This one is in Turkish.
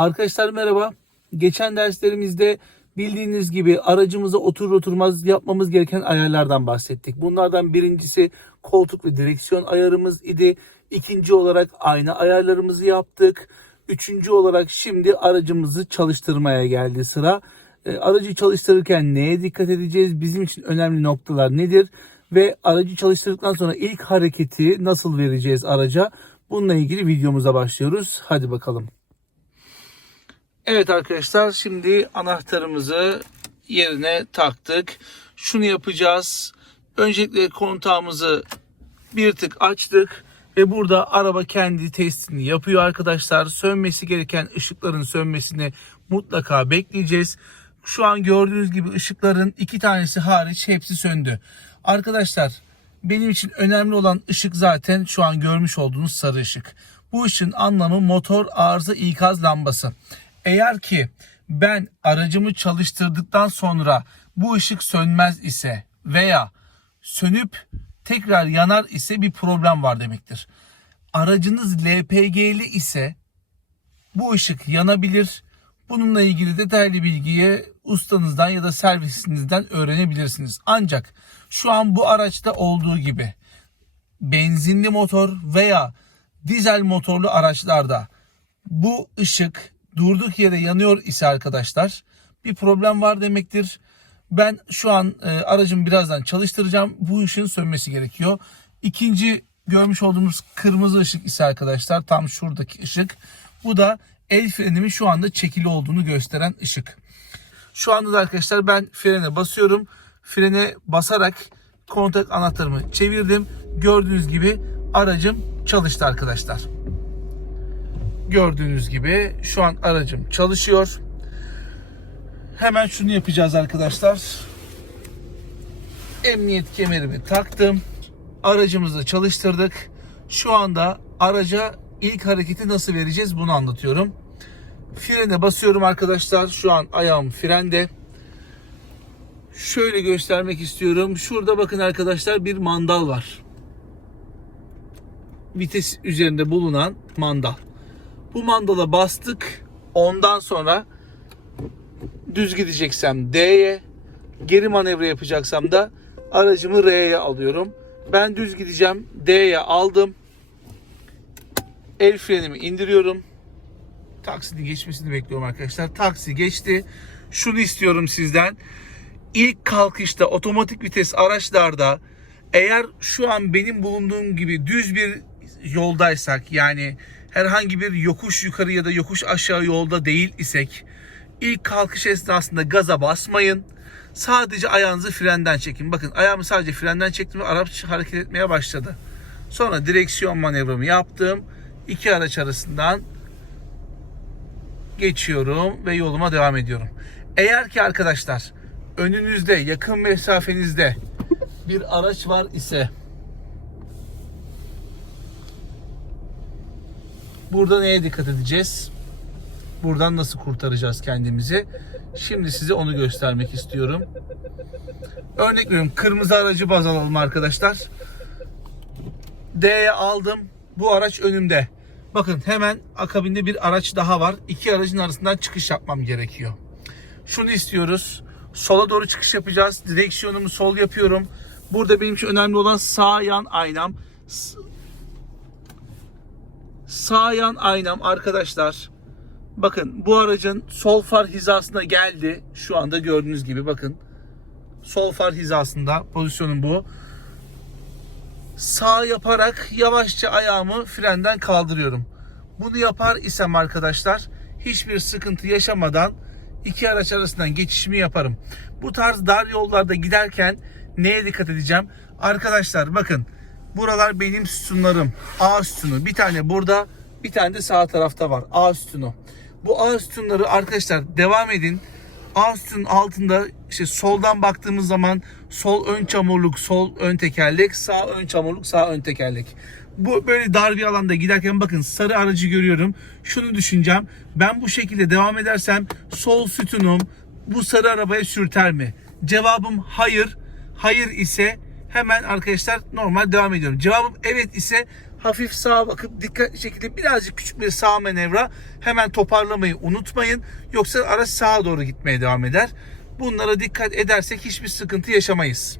Arkadaşlar merhaba. Geçen derslerimizde bildiğiniz gibi aracımıza oturur oturmaz yapmamız gereken ayarlardan bahsettik. Bunlardan birincisi koltuk ve direksiyon ayarımız idi. İkinci olarak ayna ayarlarımızı yaptık. Üçüncü olarak şimdi aracımızı çalıştırmaya geldi sıra. E, aracı çalıştırırken neye dikkat edeceğiz? Bizim için önemli noktalar nedir? Ve aracı çalıştırdıktan sonra ilk hareketi nasıl vereceğiz araca? Bununla ilgili videomuza başlıyoruz. Hadi bakalım. Evet arkadaşlar şimdi anahtarımızı yerine taktık. Şunu yapacağız. Öncelikle kontağımızı bir tık açtık ve burada araba kendi testini yapıyor arkadaşlar. Sönmesi gereken ışıkların sönmesini mutlaka bekleyeceğiz. Şu an gördüğünüz gibi ışıkların iki tanesi hariç hepsi söndü. Arkadaşlar benim için önemli olan ışık zaten şu an görmüş olduğunuz sarı ışık. Bu ışığın anlamı motor arıza ikaz lambası. Eğer ki ben aracımı çalıştırdıktan sonra bu ışık sönmez ise veya sönüp tekrar yanar ise bir problem var demektir. Aracınız LPG'li ise bu ışık yanabilir. Bununla ilgili detaylı bilgiyi ustanızdan ya da servisinizden öğrenebilirsiniz. Ancak şu an bu araçta olduğu gibi benzinli motor veya dizel motorlu araçlarda bu ışık durduk yere yanıyor ise arkadaşlar bir problem var demektir. Ben şu an e, aracımı birazdan çalıştıracağım. Bu ışığın sönmesi gerekiyor. İkinci görmüş olduğumuz kırmızı ışık ise arkadaşlar tam şuradaki ışık. Bu da el frenimin şu anda çekili olduğunu gösteren ışık. Şu anda da arkadaşlar ben frene basıyorum. Frene basarak kontak anahtarımı çevirdim. Gördüğünüz gibi aracım çalıştı arkadaşlar. Gördüğünüz gibi şu an aracım çalışıyor. Hemen şunu yapacağız arkadaşlar. Emniyet kemerimi taktım. Aracımızı çalıştırdık. Şu anda araca ilk hareketi nasıl vereceğiz bunu anlatıyorum. Frene basıyorum arkadaşlar. Şu an ayağım frende. Şöyle göstermek istiyorum. Şurada bakın arkadaşlar bir mandal var. Vites üzerinde bulunan mandal. Bu mandala bastık. Ondan sonra düz gideceksem D'ye, geri manevra yapacaksam da aracımı R'ye alıyorum. Ben düz gideceğim. D'ye aldım. El frenimi indiriyorum. Taksinin geçmesini bekliyorum arkadaşlar. Taksi geçti. Şunu istiyorum sizden. İlk kalkışta otomatik vites araçlarda eğer şu an benim bulunduğum gibi düz bir yoldaysak yani herhangi bir yokuş yukarı ya da yokuş aşağı yolda değil isek ilk kalkış esnasında gaza basmayın. Sadece ayağınızı frenden çekin. Bakın ayağımı sadece frenden çektim ve araç hareket etmeye başladı. Sonra direksiyon manevramı yaptım. İki araç arasından geçiyorum ve yoluma devam ediyorum. Eğer ki arkadaşlar önünüzde yakın mesafenizde bir araç var ise burada neye dikkat edeceğiz? Buradan nasıl kurtaracağız kendimizi? Şimdi size onu göstermek istiyorum. Örnek veriyorum kırmızı aracı baz alalım arkadaşlar. D'ye aldım. Bu araç önümde. Bakın hemen akabinde bir araç daha var. İki aracın arasından çıkış yapmam gerekiyor. Şunu istiyoruz. Sola doğru çıkış yapacağız. Direksiyonumu sol yapıyorum. Burada benim için önemli olan sağ yan aynam. Sağ yan aynam arkadaşlar. Bakın bu aracın sol far hizasına geldi. Şu anda gördüğünüz gibi bakın. Sol far hizasında pozisyonum bu. Sağ yaparak yavaşça ayağımı frenden kaldırıyorum. Bunu yapar isem arkadaşlar hiçbir sıkıntı yaşamadan iki araç arasından geçişimi yaparım. Bu tarz dar yollarda giderken neye dikkat edeceğim? Arkadaşlar bakın buralar benim sütunlarım. A sütunu. Bir tane burada bir tane de sağ tarafta var. A sütunu. Bu A sütunları arkadaşlar devam edin. A sütunun altında işte soldan baktığımız zaman sol ön çamurluk, sol ön tekerlek, sağ ön çamurluk, sağ ön tekerlek. Bu böyle dar bir alanda giderken bakın sarı aracı görüyorum. Şunu düşüneceğim. Ben bu şekilde devam edersem sol sütunum bu sarı arabaya sürter mi? Cevabım hayır. Hayır ise Hemen arkadaşlar normal devam ediyorum. Cevabım evet ise hafif sağa bakıp dikkatli şekilde birazcık küçük bir sağ manevra hemen toparlamayı unutmayın. Yoksa araç sağa doğru gitmeye devam eder. Bunlara dikkat edersek hiçbir sıkıntı yaşamayız.